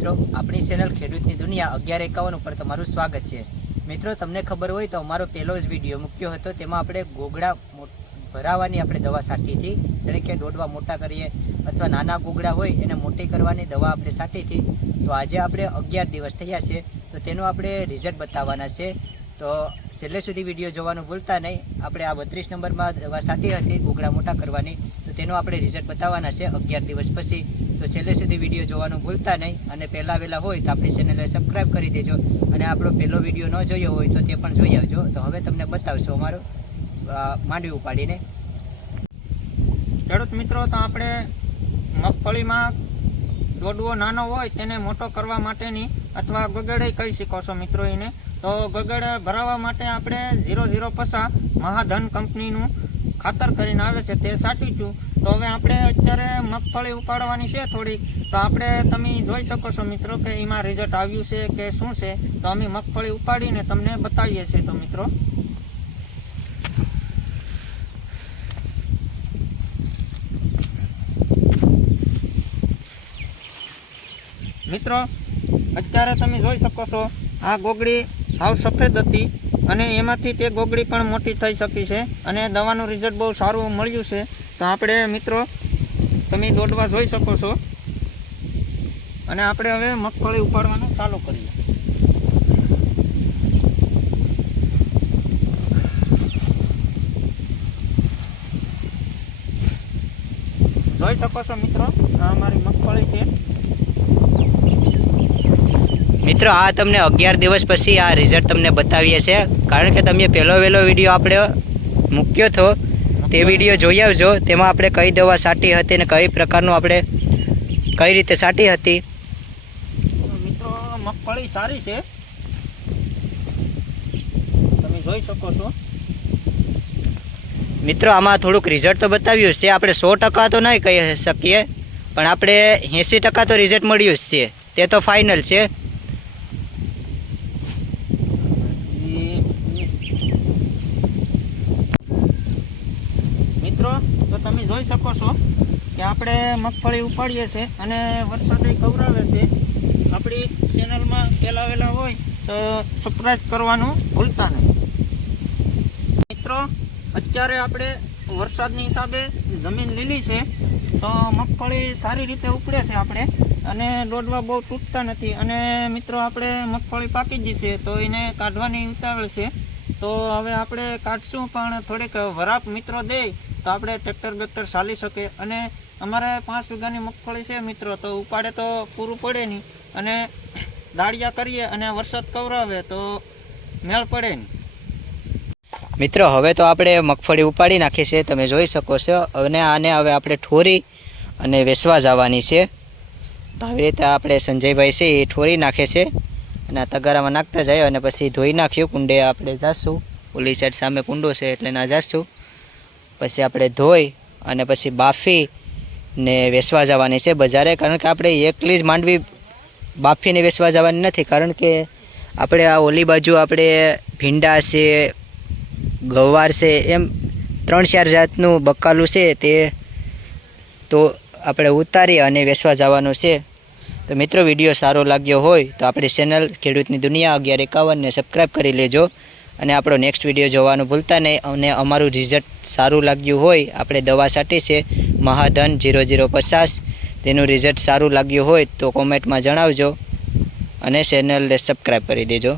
મિત્રો, આપણી ચેનલ ખેડૂતની દુનિયા અગિયાર એકાવન ઉપર તમારું સ્વાગત છે. મિત્રો, તમને ખબર હોય તો અમારો પહેલો જ વીડિયો મૂક્યો હતો, તેમાં આપણે ગોગડા ભરાવાની આપણે દવા સાટી હતી એટલે કે દોડવા મોટા કરીએ અથવા નાના ગોગડા હોય એને મોટી કરવાની દવા આપણે સાટી હતી તો આજે આપણે અગિયાર દિવસ થયા છે, તો તેનું આપણે રિઝલ્ટ બતાવવાના છે. તો છેલ્લે સુધી વીડિયો જોવાનું ભૂલતા નહીં, આપણે આ બત્રીસ નંબરમાં દવા સાટી હતી ગોગડા મોટા કરવાની, તો તેનું આપણે રિઝલ્ટ બતાવવાના છે અગિયાર દિવસ પછી. તો છેલ્લે સુધી વીડિયો જોવાનું ભૂલતા નહીં. અને પહેલાં વહેલા હોય તો આપણી ચેનલને સબસ્ક્રાઈબ કરી દેજો. અને આપણો પહેલો વીડિયો ન જોયો હોય તો તે પણ જોઈ આવજો. તો હવે તમને બતાવશું અમારો માંડવી ઉપાડીને. ખેડૂત મિત્રો, તો આપણે મગફળીમાં દોડવો નાનો હોય તેને મોટો કરવા માટેની અથવા ગગડે કહી શકો છો મિત્રો એને? તો ગગડ ભરાવવા માટે આપણે ઝીરો ઝીરો પસા મહાધન કંપનીનું ખાતર કરીને આવે છે તે સાટીશું તો હવે આપણે અત્યારે મગફળી ઉપાડવાની છે થોડીક. તો આપણે તમે જોઈ શકો છો મિત્રો કે એમાં રિઝલ્ટ આવ્યું છે કે શું છે? તો અમે મગફળી ઉપાડીને તમને બતાવીએ છીએ તો મિત્રો. મિત્રો, અત્યારે તમે જોઈ શકો છો આ ગોગડી સાવ સફેદ હતી અને એમાંથી તે ગોગડી પણ મોટી થઈ શકી છે અને દવાનું રિઝલ્ટ બહુ સારું મળ્યું છે. તો આપણે મિત્રો, તમે દોડવા જોઈ શકો છો. અને આપણે હવે મગફળી ઉપાડવાનું ચાલુ કરીએ. જોઈ શકો છો મિત્રો, આ અમારી મગફળી છે. મિત્રો આ તમને અગિયાર દિવસ પછી આ રિઝલ્ટ તમને બતાવીએ છીએ. કારણ કે તમે પહેલો વહેલો વીડિયો આપણે મૂક્યો હતો તે વીડિયો જોઈ આવજો. તેમાં આપણે કઈ દવા છાંટી હતી અને કઈ પ્રકારનું આપણે કઈ રીતે સાટી હતી. મિત્રો મગફળી સારી છે. તમે જોઈ શકો છો. મિત્રો આમાં થોડુંક રિઝલ્ટ તો બતાવ્યું છે. આપણે સો ટકા તો નહીં કહી શકીએ પણ આપણે એંસી ટકા તો રિઝલ્ટ મળ્યું જ છે. તે તો ફાઇનલ છે. મિત્રો, તો તમે જોઈ શકો છો કે આપણે મગફળી ઉપાડીએ છીએ અને વરસાદે કવરાવે છે. આપણી ચેનલમાં ફેલાવેલા હોય તો સબસ્ક્રાઈબ કરવાનું ભૂલતા નહીં. મિત્રો, અત્યારે આપણે વરસાદની હિસાબે જમીન લીલી છે, તો મગફળી સારી રીતે ઉપડે છે આપણે અને દોડવા બહુ તૂટતા નથી. અને મિત્રો, આપણે મગફળી પાકી જશે તો એને કાઢવાની ઉતાવળ છે. તો હવે આપણે કાઢશું, પણ થોડીક વરાપ મિત્રો દે. તો આપણે ટ્રેક્ટર બેક્ટર ચાલી શકે. અને અમારે પાંચ વીઘાની મગફળી છે મિત્રો, તો ઉપાડે તો પૂરું પડે નહીં. અને દાળિયા કરીએ અને વરસાદ કવરાવે તો મેળ પડે નહીં. મિત્રો, હવે તો આપણે મગફળી ઉપાડી નાખી છે. તમે જોઈ શકો છો. અને આને હવે આપણે ઠોરી અને વેસવા જવાની છે. તો આવી રીતે આપણે સંજયભાઈ છે એ ઠોરી નાખે છે. અને આ તગારામાં નાખતા જાય અને પછી ધોઈ નાખ્યું. કુંડે આપણે જાશું. ઓલી સાઈડ સામે કુંડો છે એટલે ના જાશું. પછી આપણે ધોઈ અને પછી બાફી ને વેસવા જવાની છે બજારે. કારણ કે આપણે એકલી જ માંડવી બાફીને વેસવા જવાની નથી. કારણ કે આપણે આ ઓલી બાજુ આપણે ભીંડા છે, ગવાર છે, એમ ત્રણ ચાર જાતનું બકાલું છે તે તો આપણે ઉતારી અને વેસવા જવાનું છે. તો મિત્રો વીડિયો સારો લાગ્યો હોય તો આપણી ચેનલ ખેડૂતની દુનિયા અગિયાર એકાવનને સબસ્ક્રાઈબ કરી લેજો. અને આપણો નેક્સ્ટ વીડિયો જોવાનું ભૂલતા નહીં અને અમારું રિઝલ્ટ સારું લાગ્યું હોય, આપણે દવા સાટી છે, મહાધન જીરો જીરો પચાસ. તેનું રિઝલ્ટ સારું લાગ્યું હોય તો કોમેન્ટમાં જણાવજો અને ચેનલને સબસ્ક્રાઈબ કરી દેજો.